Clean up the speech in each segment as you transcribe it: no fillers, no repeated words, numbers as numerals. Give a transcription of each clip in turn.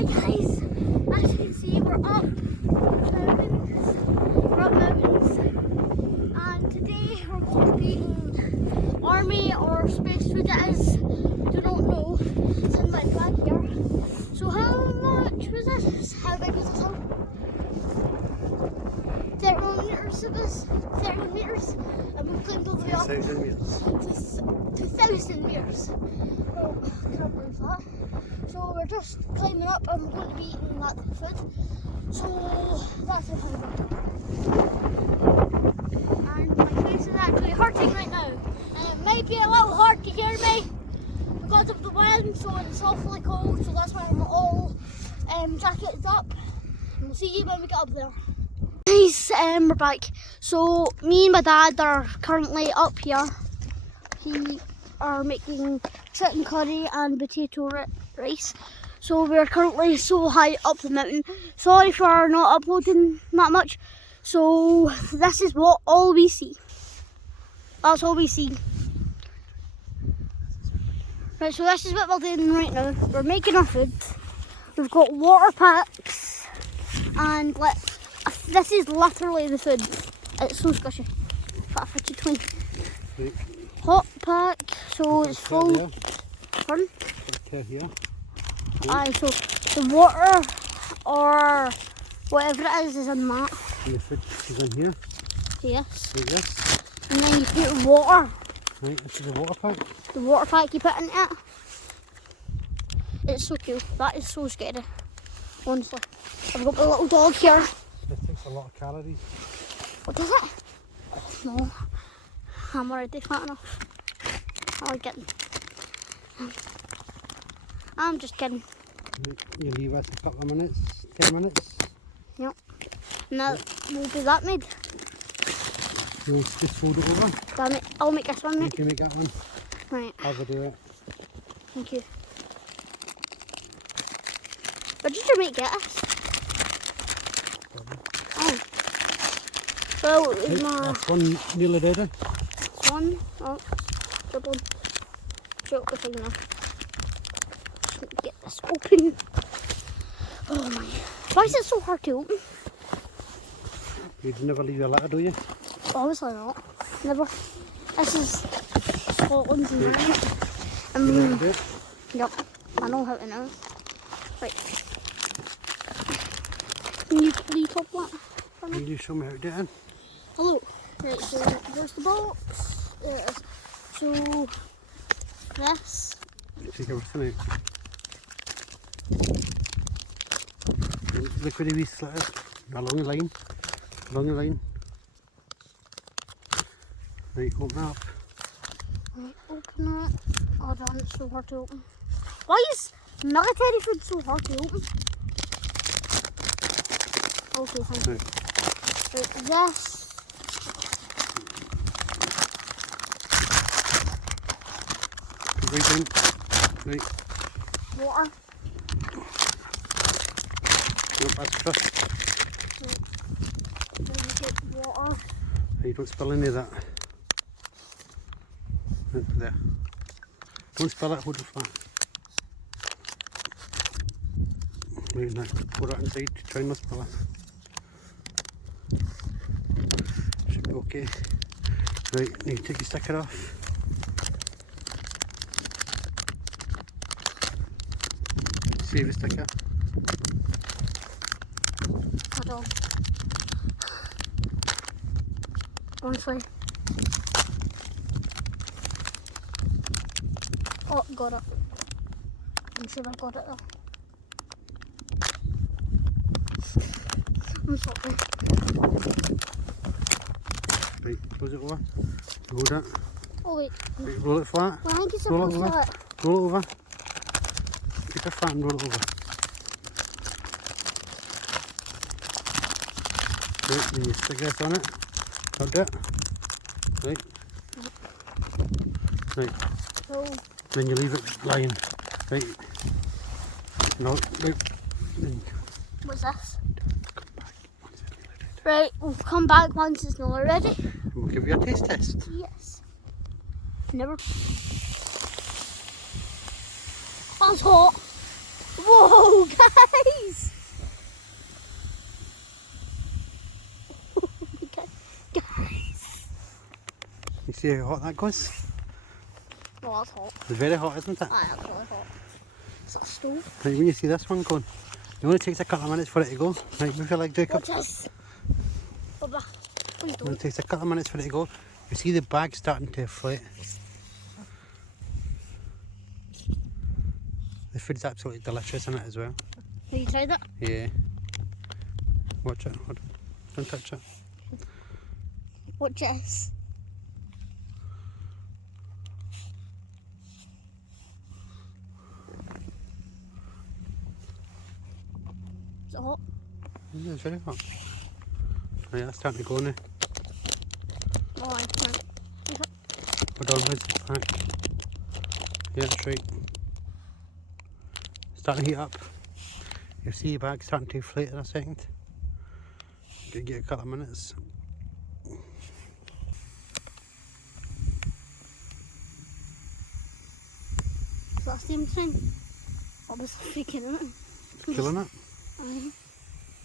Hi guys, as you can see we're up mountains, and today we're going to be eating army or space food it is, I do not know, it's in my bag here. So how much was this? How big was this hill? 31 metres it was, 31 metres, and we've climbed all the way up 2,000 metres. 2,000 metres. Oh, I can't believe that. So we're just climbing up and we're going to be eating that food. So that's how and my face is actually hurting right now. And it might be a little hard to hear me because of the wind, so it's awfully cold, so that's why I'm all jacketed up. And we'll see you when we get up there. Guys, we're back. So me and my dad are currently up here. We are making chicken curry and potato rice. So we're currently so high up the mountain. Sorry for not uploading that much. So this is what all we see. That's all we see. Right, so this is what we're doing right now. We're making our food. We've got water packs and this is literally the food. It's so squishy. Got a fidget twin. Right. Hot pack, so it's full. Pardon? Here. Aye, so the water or whatever it is in that. And the food is in here. Yes. Like this. And then you put water. Right, this is the water pack. The water pack you put in it. It's so cool. That is so scary. Honestly. I've got my little dog here. This takes a lot of calories. What does it? No. I'm already fat enough. I like it. I'm just kidding. You leave us a couple of minutes, 10 minutes. Yep. Now we'll be that made. You'll just fold it over. I'll make this one, You mate. can make that one. Right. I'll do it. Thank you. Where did you make this? Oh. Well, it was my... That's one nearly ready. This one. Oh, double. Choke the thing now. Just need to get this open. Oh my. Why is it so hard to open? You'd never leave your letter, do you? Obviously not. Never. This is Scotland's Yeah. right. You know how to do it? Yep. I know how to know. Right. Can you please top that for me? Will you show me how to do it? Hello. Right, so there's the box. There it is. So this. Take everything out. Look where the wee slit is. Along the line. Along the line. Right, open it up. Right, open it. Oh damn, it's so hard to open. Why is military food so hard to open? Okay, fine. Right. Right, this. Right down. Right. Water. Nope, that's first. Right. Then you get water. You don't spill any of that. Right there. Don't spill it, hold it flat. Right, now pour that inside, try not to spill it. Should be okay. Right, now you take your sticker off. Save the sticker. Hold on. Honestly. Oh, got it. I'm sure I got it though. I'm sorry. Right, close it over. Hold it. Oh wait. Right, roll it flat. Well, I think it's Roll it supposed over. to Roll it over. Keep it flat and roll it over. Right, then you stick this on it. Hug it. Right. Right. So, Then you leave it lying. Right. No, right. Then what's this? come back once it's nearly ready. Right, we'll come back once it's not ready. And we'll give you a taste test. Yes. Never. Oh, it's hot. Whoa, guys! See how hot that goes? Oh, that's hot. It's very hot, isn't it? Aye, that's really hot. Is that a stove? Right, when you see this one going, it only takes a couple of minutes for it to go. Right, move your leg, Jacob. Watch this. Bubba, please It don't. only takes a couple of minutes for it to go. You see the bag starting to inflate. The food's absolutely delicious in it as well. Have you tried it? Yeah. Watch it. Hold on. Don't touch it. Watch this. Is it hot? Yeah, it's very hot. Right, that's starting to go now. Oh, I can't. Hold on, where's the pack? Yeah, that's right. Starting to heat up. You'll see your bag starting to inflate in a second. Gonna get a couple of minutes. Is that steam thing? Bob is freaking in it. Feeling it?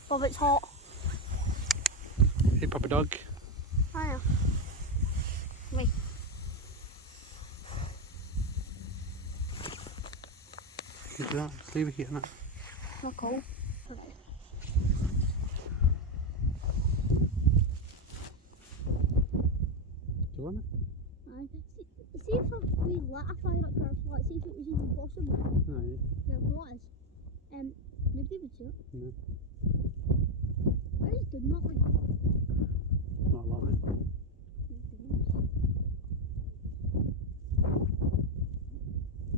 Bob, it's hot. Hey, puppy dog. Hiya. Wait. You do that. Just leave it heating it. Not cold. Do you want it? Aye. See if we lit a fire up first, like, see if it was even possible. No, Yeah, what is? Nobody would see it. no. I just did not like Not a lot, mate.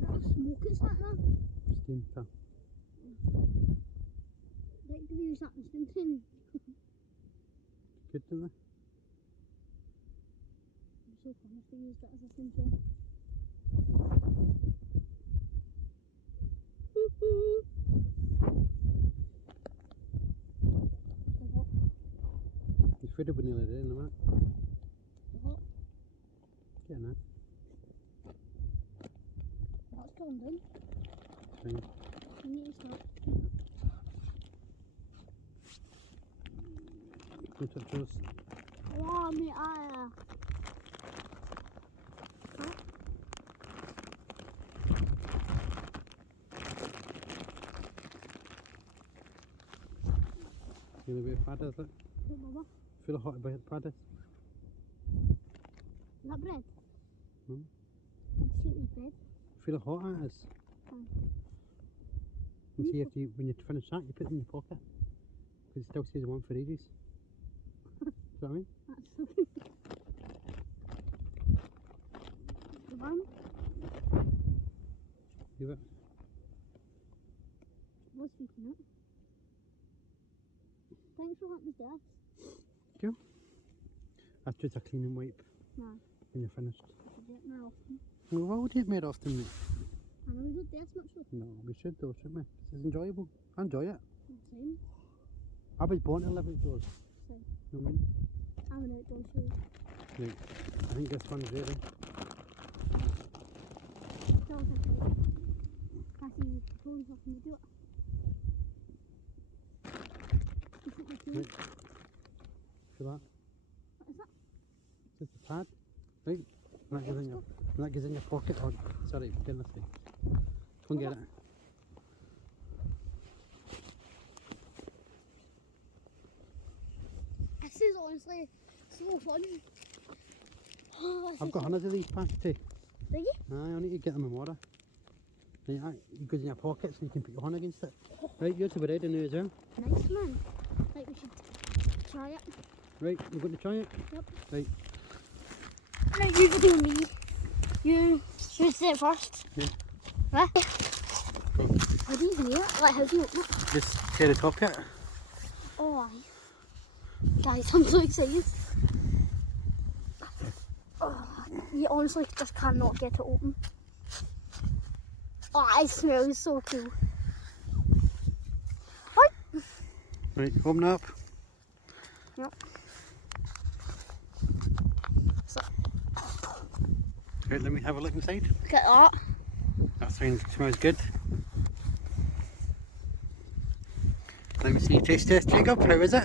What smoke it's like that? Steam car. Like, do they use that in steam training? Good, didn't they? It'd be so fun if they used it as a steam train. Still hot. The food will be nearly there in a minute. Still hot. Getting it. That's going down. Fine. We need to start. Don't touch yours. Oh, me eye. Feel a bit fat, is it? Look, Baba. Feel hot about the paddle? Is that bread? Hmm? I'd see it was bread. Feel how hot it is? And see if you, when you finish that, you put it in your pocket. Because it still says one for ages. Do you know what I mean? That's the one. Leave it. Was speaking it. Thanks for letting us do this. Cool. That's just a cleaning wipe No, when you're finished. I should do it more often. Well, why would you do it more often, mate? I know we don't do this much though. No, we should though, shouldn't we? It's enjoyable. I enjoy it. Same. I was born to live outdoors. Same. You know what I mean? I'm an outdoor shoe. Right. I think this one's ready. Still think like, Cassie told us nothing to do it. You put my key. Right. Feel that? What is that? Just a pad. Right. And that goes in your pocket. Oh, sorry, get in this way. Go and get it. This is honestly so fun. Oh, I've got hundreds of these pads too. Do you? Aye, I need to get them tomorrow. Right, it goes in your pocket so you can put your hand against it. Right, yours will be ready now as well. Nice man. Like we should try it. Right, you're going to try it? Yep. Right. Now you video me. You say it first. Yeah. Right? I didn't even hear it. Like, how do you open it? Just tear the top yet. Oh, aye. Guys, I'm so excited. Oh, you honestly just cannot get it open. Oh, it smells so cool. What? Right, open up. Yep. So, Right, let me have a look inside. look at that. That smells good. Let me see your taste test, Jacob. How is it?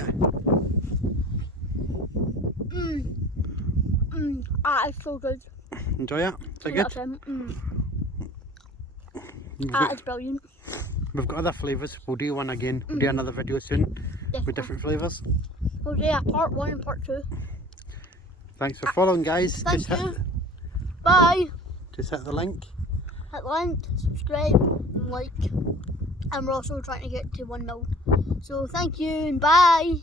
Ah, it's so good. Enjoy it? Is it good? It's brilliant. We've got other flavours. We'll do one again. We'll do another video soon with different flavours. We'll do a part 1 and part 2. Thanks for following, guys. Thank you. Bye. Just hit the link. Hit like, subscribe, and like. And we're also trying to get to 1 mil. So thank you and bye.